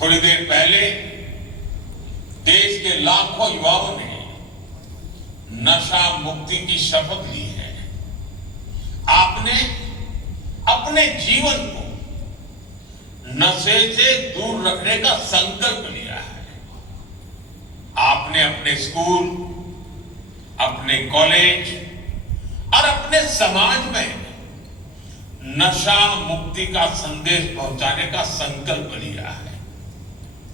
थोड़ी देर पहले देश के लाखों युवाओं ने नशा मुक्ति की शपथ ली है। आपने अपने जीवन को नशे से दूर रखने का संकल्प लिया है। आपने अपने स्कूल, अपने कॉलेज और अपने समाज में नशा मुक्ति का संदेश पहुंचाने का संकल्प लिया है।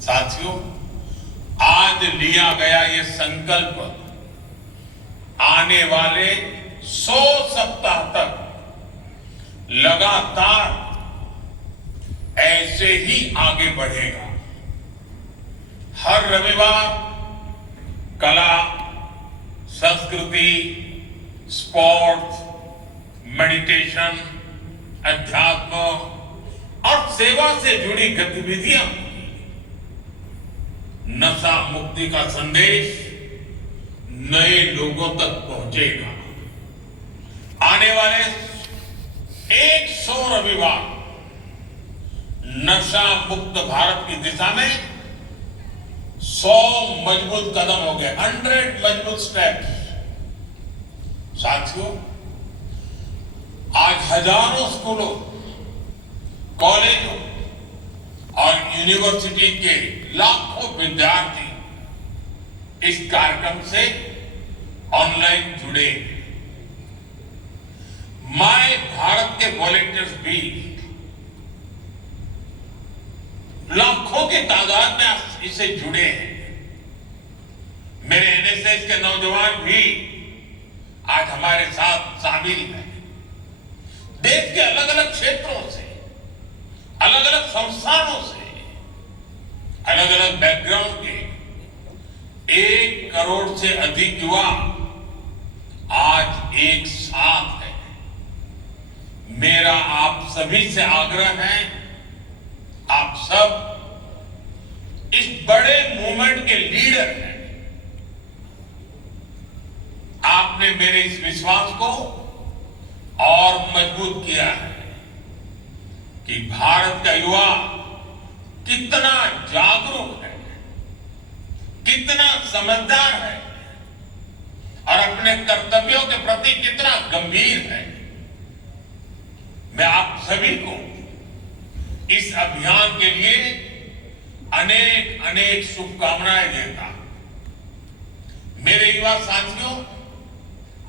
साथियों, आज लिया गया ये संकल्प आने वाले 100 सप्ताह तक लगातार ऐसे ही आगे बढ़ेगा। हर रविवार कला, संस्कृति, स्पोर्ट्स, मेडिटेशन, अध्यात्म और सेवा से जुड़ी गतिविधियां, नशा मुक्ति का संदेश नए लोगों तक पहुंचेगा। आने वाले 100 रविवार नशा मुक्त भारत की दिशा में 100 मजबूत कदम हो गए, 100 मजबूत स्टेप्स। साथियों, आज हजारों स्कूलों, कॉलेजों और यूनिवर्सिटी के लाखों विद्यार्थी इस कार्यक्रम से ऑनलाइन जुड़े। माय भारत के वॉलंटियर्स भी लाखों की तादाद में इससे जुड़े हैं। मेरे एनएसएस के नौजवान भी आज हमारे साथ शामिल हैं। देश के अलग अलग क्षेत्रों से, अलग अलग संस्थानों से, अलग अलग बैकग्राउंड के 1 करोड़ से अधिक युवा आज एक साथ हैं। मेरा आप सभी से आग्रह है, आप सब इस बड़े मूवमेंट के लीडर हैं। आपने मेरे इस विश्वास को और मजबूत किया है कि भारत का युवा कितना जागरूक है, कितना समझदार है और अपने कर्तव्यों के प्रति कितना गंभीर है। मैं आप सभी को इस अभियान के लिए अनेक अनेक शुभकामनाएं देता हूं। मेरे युवा साथियों,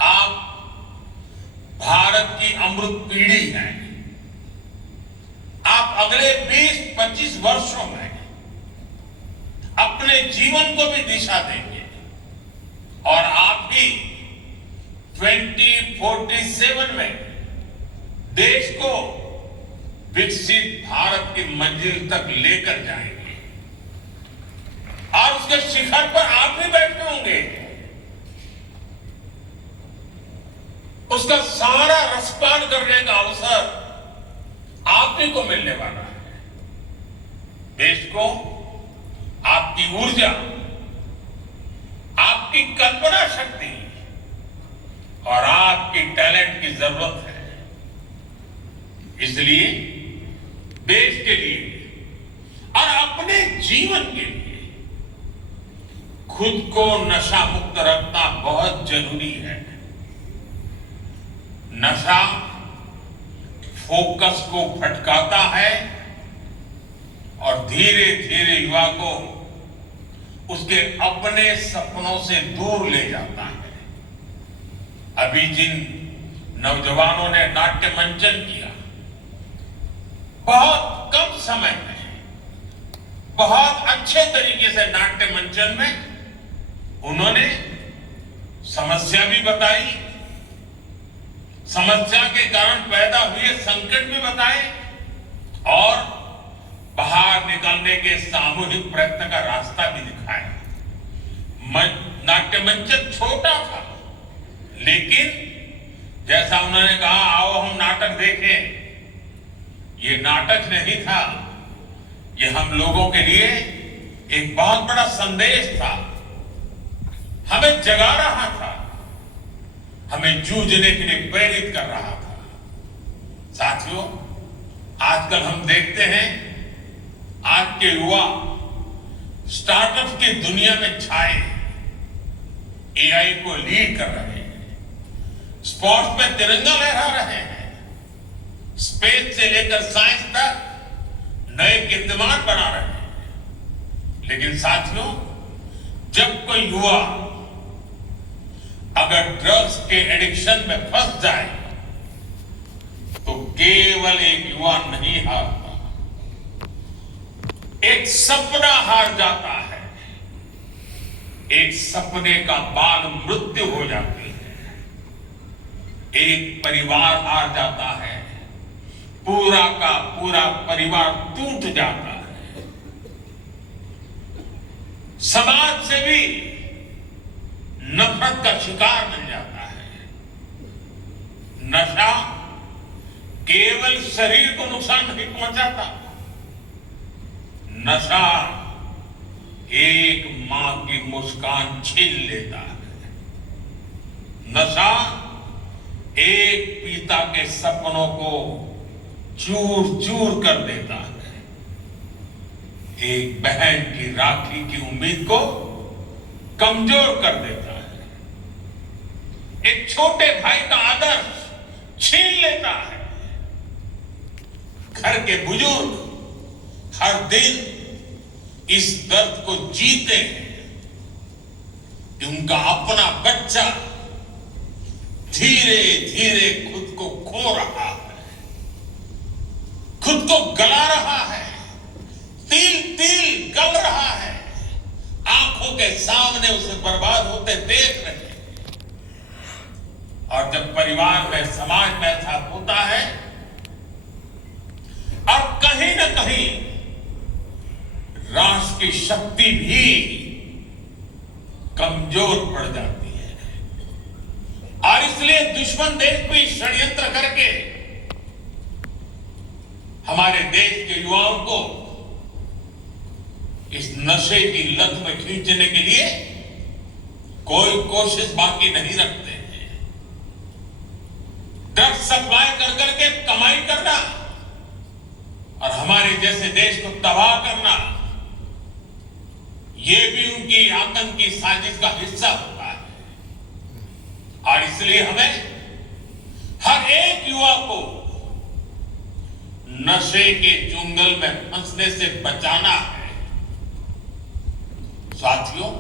आप भारत की अमृत पीढ़ी हैं। आप अगले 20-25 वर्षों में अपने जीवन को भी दिशा देंगे और आप भी 2047 में देश को विकसित भारत की मंजिल तक लेकर जाएंगे और उसके शिखर पर आप भी बैठे होंगे। उसका सारा रसपान करने का अवसर आप ही को मिलने वाला है। देश को आपकी ऊर्जा, आपकी कल्पना शक्ति और आपकी टैलेंट की जरूरत है। इसलिए देश के लिए और अपने जीवन के लिए खुद को नशा मुक्त रखना बहुत जरूरी है। नशा फोकस को भटकाता है और धीरे धीरे युवा को उसके अपने सपनों से दूर ले जाता है। अभी जिन नौजवानों ने नाट्य मंचन किया, बहुत कम समय में बहुत अच्छे तरीके से नाट्य मंचन में उन्होंने समस्या भी बताई, समस्या के कारण पैदा हुए संकट भी बताए और बाहर निकलने के सामूहिक प्रयत्न का रास्ता भी दिखाया। नाट्य मंचन छोटा था, लेकिन जैसा उन्होंने कहा, आओ हम नाटक देखें, ये नाटक नहीं था, ये हम लोगों के लिए एक बहुत बड़ा संदेश था। हमें जगा रहा था, हमें जूझने के लिए प्रेरित कर रहा था। साथियों, आजकल हम देखते हैं आज के के युवा स्टार्टअप की दुनिया में छाए, एआई को लीड कर रहे हैं, स्पोर्ट्स में तिरंगा लहरा रहे हैं, स्पेस से लेकर साइंस तक नए कीर्तिमान बना रहे हैं। लेकिन साथियों, जब कोई युवा अगर ड्रग्स के एडिक्शन में फंस जाए तो केवल एक युवा नहीं हारता, एक सपना हार जाता है, एक सपने का बाल मृत्यु हो जाती है, एक परिवार हार जाता है, पूरा का पूरा परिवार टूट जाता है, समाज से भी नफरत का शिकार बन जाता है। नशा केवल शरीर को नुकसान नहीं पहुंचाता, नशा एक मां की मुस्कान छीन लेता है, नशा एक पिता के सपनों को चूर चूर कर देता है, एक बहन की राखी की उम्मीद को कमजोर कर देता है, एक छोटे भाई का आदर्श छीन लेता है। घर के बुजुर्ग हर दिन इस दर्द को जीते हैं कि उनका अपना बच्चा धीरे धीरे खुद को खो रहा है, खुद को गला रहा है, तिल तिल गल रहा है, आंखों के सामने उसे बर्बाद होते देख रहे हैं। और जब परिवार में, समाज में ऐसा होता है और कहीं ना कहीं राष्ट्र की शक्ति भी कमजोर पड़ जाती है और इसलिए दुश्मन देश भी षड्यंत्र करके हमारे देश के युवाओं को इस नशे की लत में खींचने के लिए कोई कोशिश बाकी नहीं रखते हैं। ड्रग्स सप्लाई कर करके कमाई करना और हमारे जैसे देश को तबाह करना, यह भी उनकी आतंकी साजिश का हिस्सा होता है। और इसलिए हमें हर एक युवा को नशे के चुंगल में फंसने से बचाना है। साथियों,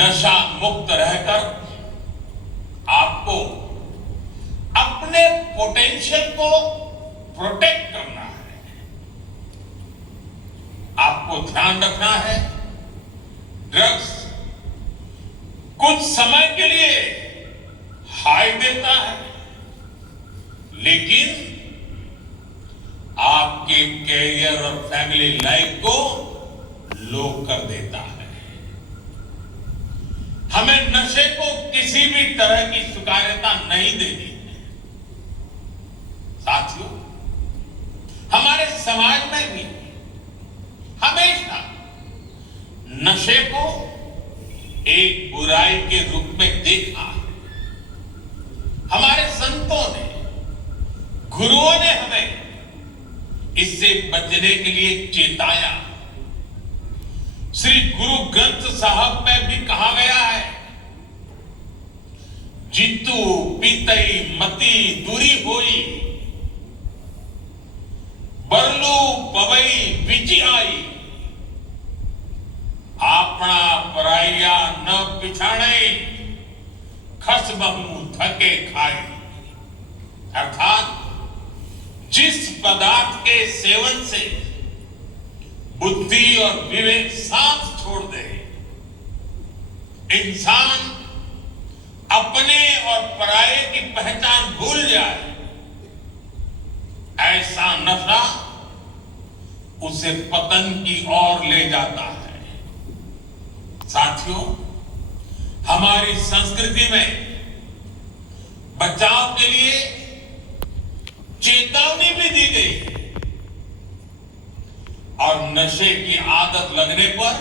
नशा मुक्त रहकर आपको अपने पोटेंशियल को प्रोटेक्ट करना है। आपको ध्यान रखना है, ड्रग्स कुछ समय के लिए हाई देता है, लेकिन आपके कैरियर और फैमिली लाइफ को लो कर देता है। हमें नशे को किसी भी तरह की स्वीकार्यता नहीं देनी है। साथियों, हमारे समाज में भी हमेशा नशे को एक बुराई के रूप में देखा है। हमारे संतों ने, गुरुओं ने हमें इससे बचने के लिए चेताया। श्री गुरु ग्रंथ साहब में भी कहा गया है, जितु पीतई मति दूरी होई, बरलू पवई बिची आई, आपना पराइया न पिछाणे, खस बहु थके खाए। अर्थात जिस पदार्थ के सेवन से बुद्धि और विवेक साथ छोड़ दे, इंसान अपने और पराये की पहचान भूल जाए, ऐसा नशा उसे पतन की ओर ले जाता है। साथियों, हमारी संस्कृति में बचाव के लिए चेतावनी भी दी गई है और नशे की आदत लगने पर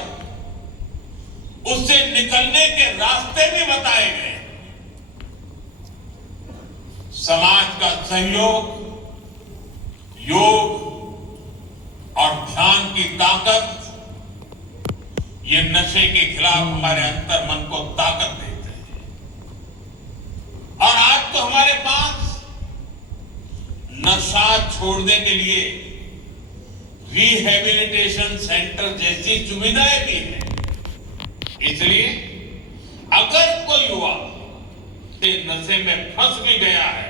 उससे निकलने के रास्ते भी बताए गए। समाज का सहयोग, योग और ध्यान की ताकत, ये नशे के खिलाफ हमारे अंतर मन को ताकत देते हैं। और आज तो हमारे पास नशा छोड़ने के लिए रिहेबिलिटेशन सेंटर जैसी सुविधाएं भी हैं। इसलिए अगर कोई युवा नशे में फंस भी गया है